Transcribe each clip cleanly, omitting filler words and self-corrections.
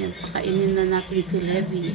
Yan, pakainin na natin si Levi.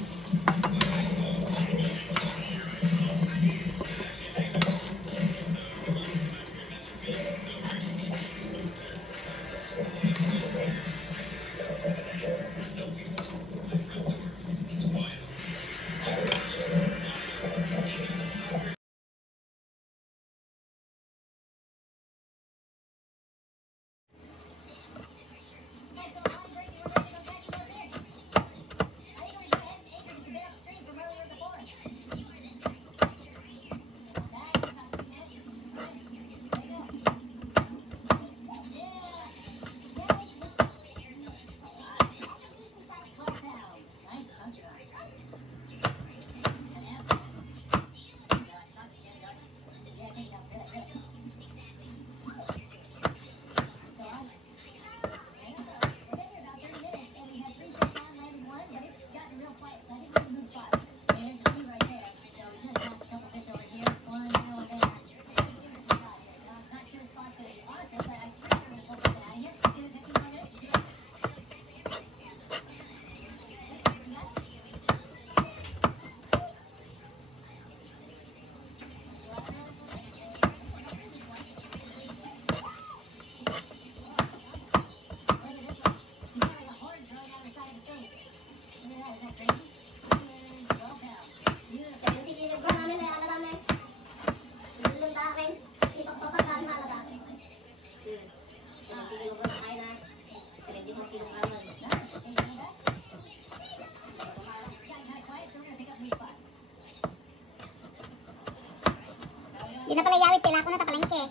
Di na pala yawit, kailangan ko na tapalengke.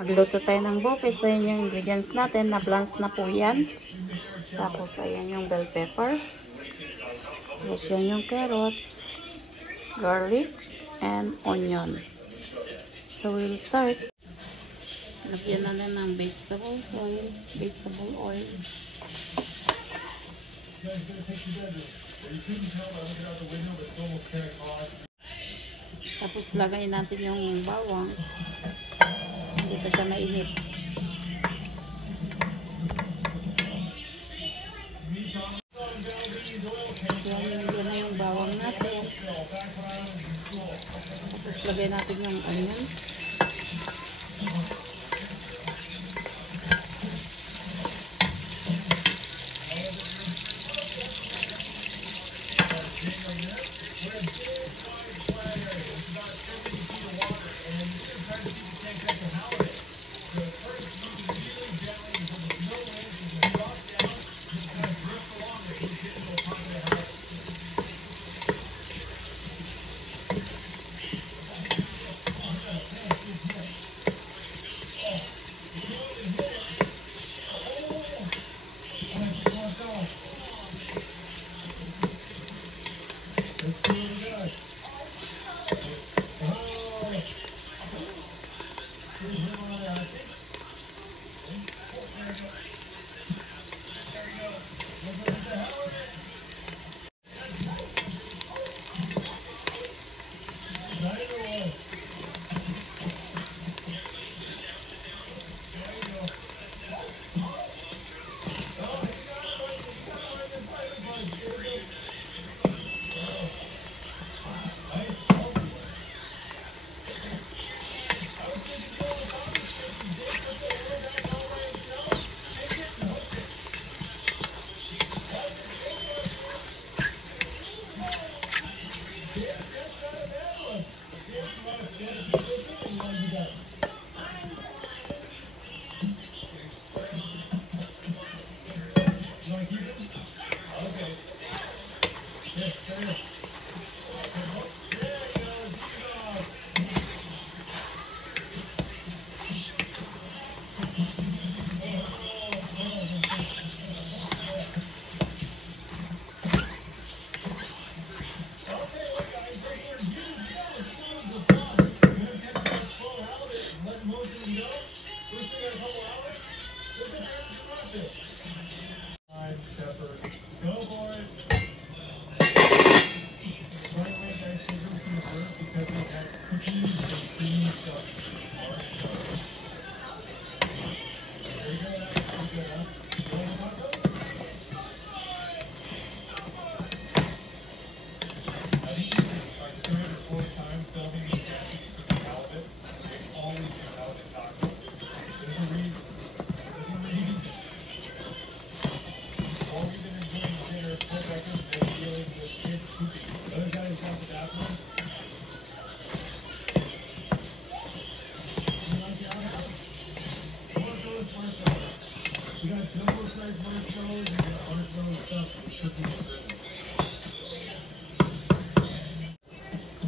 Magluto tayo ng bopes. Ayan yung ingredients natin. Na-blance na po yan. Tapos, ayan yung bell pepper. Tapos, yan yung carrots, garlic, and onion. So, we'll start. Lagyan na ng vegetable oil. Tapos, lagay natin yung bawang. Hindi pa siya mainit. Yan na yung bawang natin. Tapos lagay natin yung onion.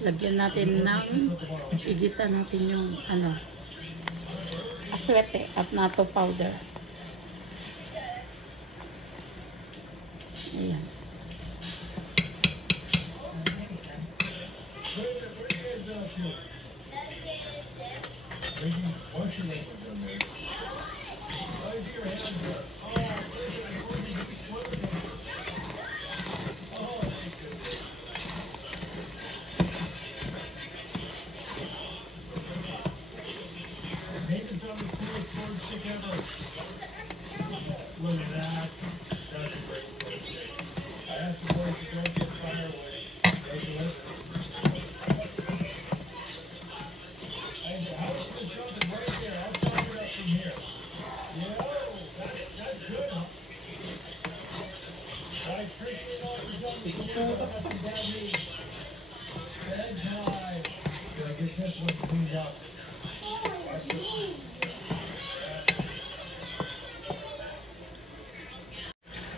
Lagyan natin ng igisa natin yung ano, aswete at natto powder. Ayan.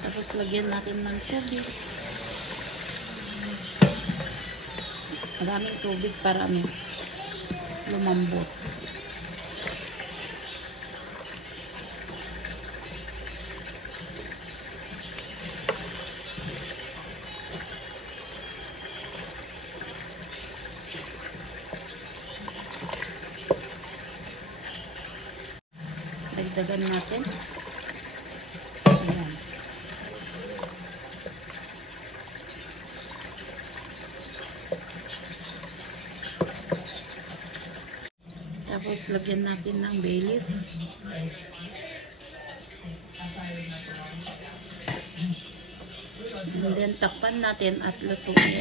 Tapos lagyan natin ng tubig. Maraming tubig para lumambot. Dagdagan natin. Ayan. Tapos lagyan natin ng bay leaf. And then takpan natin at lutuin.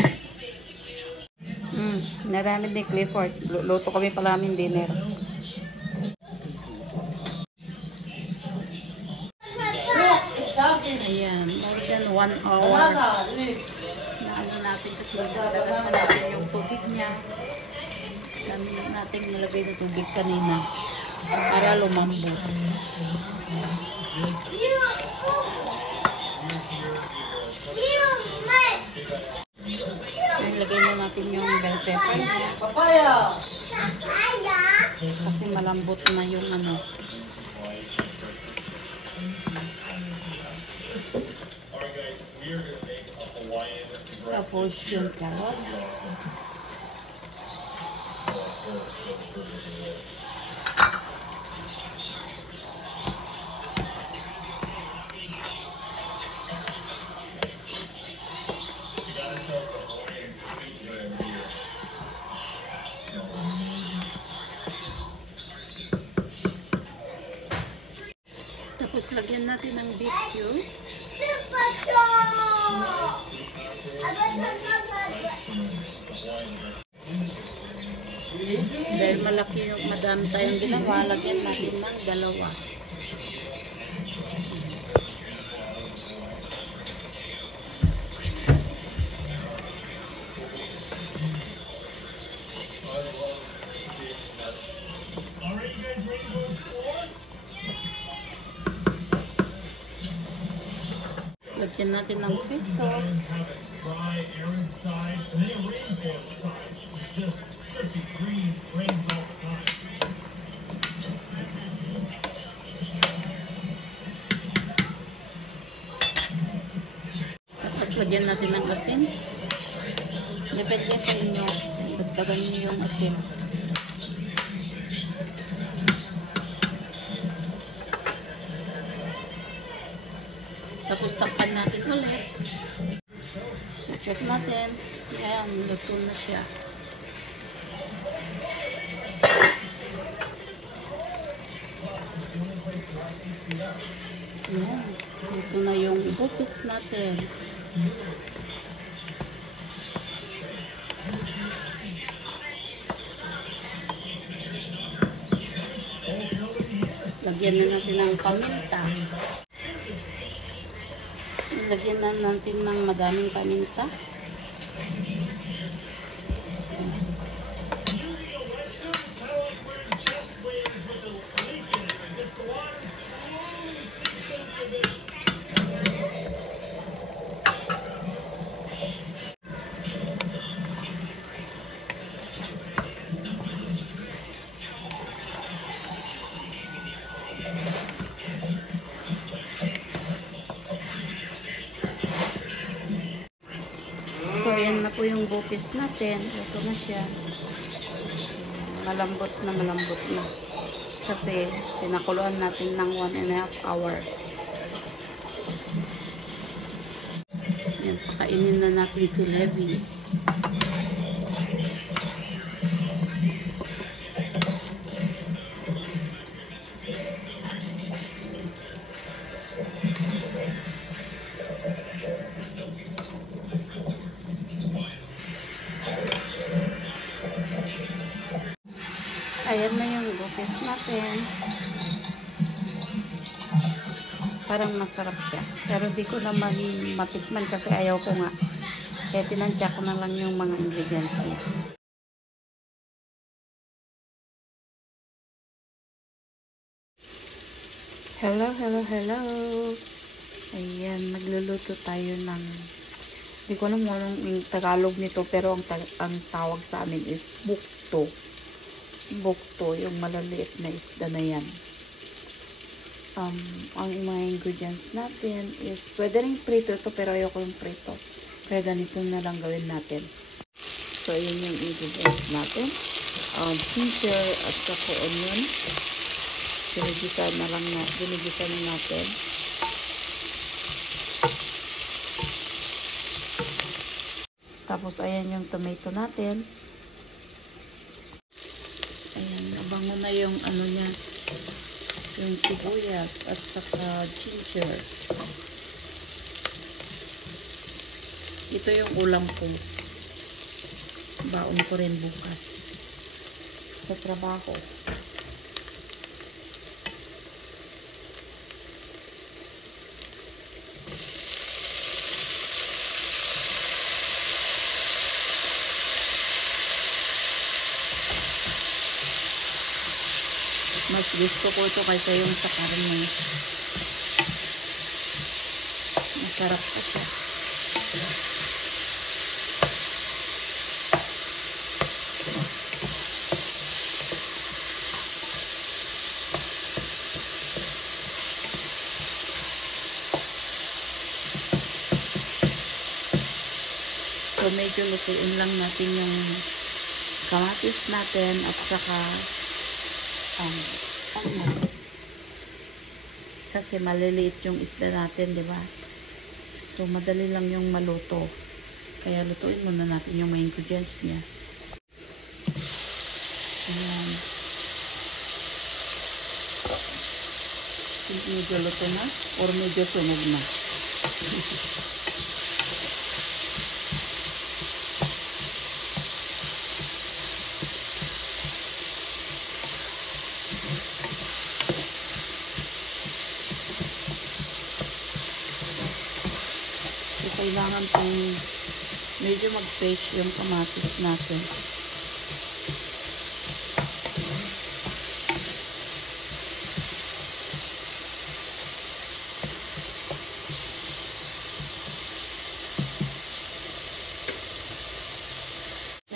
Naramid ni Clifford. Luto kami palamin dinner. Ayan, more than 1 hour. Naano natin kasi nagdagan natin yung tubig niya. Dami natin nilagay na tubig kanina para lumambot. Ilagay na natin yung bell pepper niya. Kasi malambot na yung ano. Tapos yung carrots. Tapos lagyan natin ng beef cube. Dahil malaki yung madami tayong ginawa, lagyan natin ng 2. Lagyan natin ng fish sauce. Tapos lagyan natin ng asin. Depende sa inyo. Dagdagan niyo yung asin. Tapos takpan natin ulit. So check natin. Ayan, luto na siya. Ayan, luto na yung bupis natin. Lagyan na natin ng paminta. Lagyan na natin ng madaming paminta. po yung bupis natin. Ito na siya. Malambot na malambot na. Kasi pinakuluan natin ng 1.5 hour. Yan, pakainin na natin si Levi. Ayan na yung bupis natin. Parang masarap siya. Pero di ko naman matikman kasi ayaw ko nga. Kaya tinansya ko na lang yung mga ingredients niya. Hello, hello, hello. Ayan, magluluto tayo ng, hindi ko alam yung Tagalog nito, pero ang tawag sa amin is bukto. Bukto, yung malaliit na isda na yan. Ang mga ingredients natin is, pwede rin prito ito, pero ayoko yung prito. Kaya ganito na lang gawin natin. So, yun yung ingredients natin. Ginger at saka onion. Ginigisa na natin. Tapos, ayan yung tomato natin. Ayan, nabango na yung ano niya, yung sibuyas at saka ginger. Ito yung ulam ko. Baon ko rin bukas sa trabaho. Mas gusto ko ito kaysa yung sa karne. Masarap po siya. So, medyo lutuin lang natin yung kamatis natin at saka kasi maliliit yung isda natin, di ba? So, madali lang yung maluto. Kaya lutuin muna natin yung mga ingredients niya. Ayan. Medyo luto na or medyo sunog na. Kailangan pong medyo mag-paste yung kamatis natin.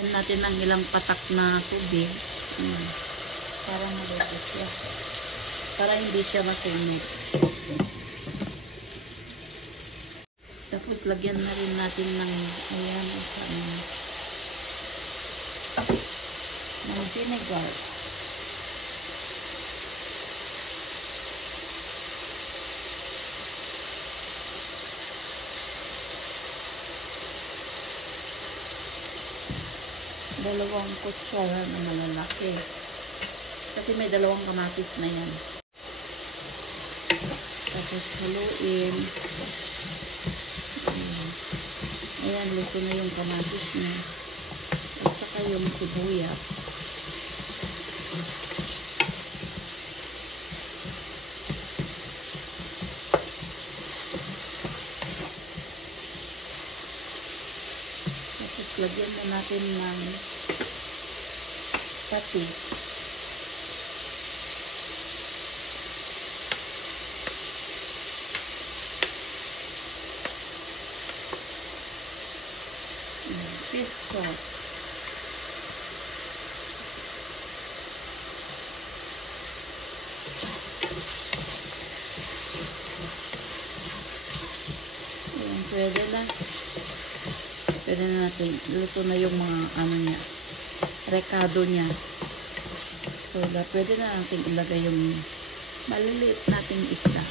Yan natin ng ilang patak na tubig. Para maluto siya. Para hindi siya masunog. Tapos, lagyan na rin natin ng, ayan, ng vinegar. Dalawang kutsara na malalaki. Kasi may dalawang kamatis na yan. Tapos, haluin. Ayan, luto na yung kamatis niya. At saka yung sibuyas. Tapos lagyan na natin ng patis. Fish sauce. Ayan, pwede na. Pwede na natin, luto na yung mga ano niya, rekado niya. So, pwede na natin ilagay yung maliliit nating isda.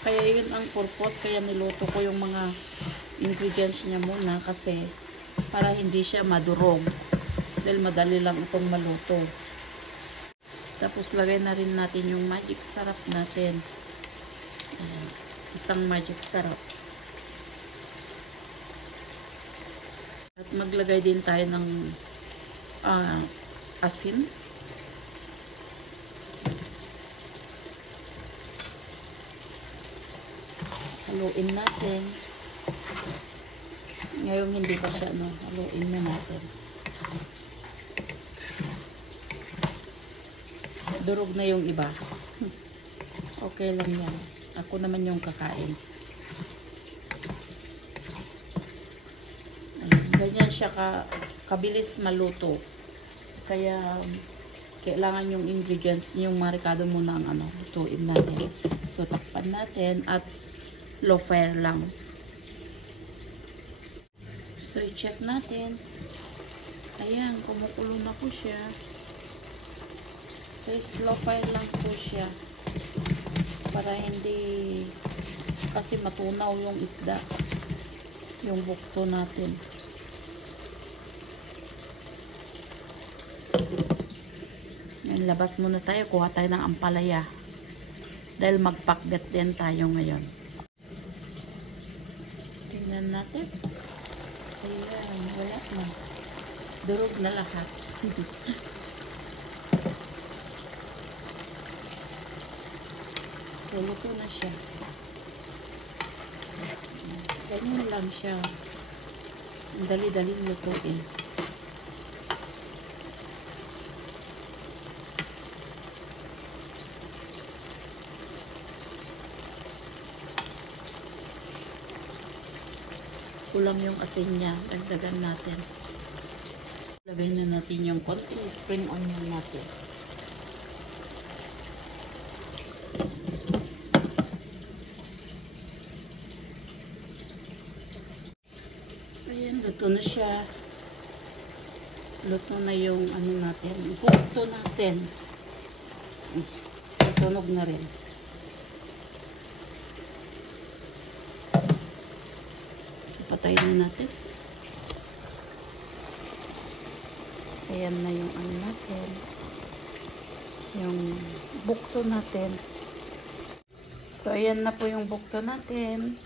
Kaya yun ang purpose, kaya niluto ko yung mga ingredients niya muna kasi para hindi siya madurog dahil madali lang itong maluto. Tapos lagay na rin natin yung magic sarap natin. Isang magic sarap. At maglagay din tayo ng asin. Haluin natin. Ngayon hindi pa siya, no? Haluin na natin. Durog na yung iba. Okay lang yan. Ako naman yung kakain. Ayan, ganyan siya kabilis maluto. Kaya kailangan yung ingredients, yung marikado muna ang lutuin natin. So takpan natin at low fire lang. So i-check natin. Ayan, kumukulo na po siya. So slow fire lang po siya para hindi kasi matunaw yung isda, yung bukto natin. Ngayon, labas muna tayo, kuha tayo ng ampalaya dahil magpakbet din tayo ngayon. Tingnan natin. Ayan, wala na. Durog na lahat. So, luto na siya. Ganyan lang siya. Ang dali-daling lutuin. Kulang yung asin niya. Dagdagan natin. Lagay na natin yung konting spring onion natin. Ayan, luto na siya. Luto na yung natin. Bukto natin. Sunog na rin. Patayin natin. Ayan na yung natin. Yung bukto natin. So, ayan na po yung bukto natin.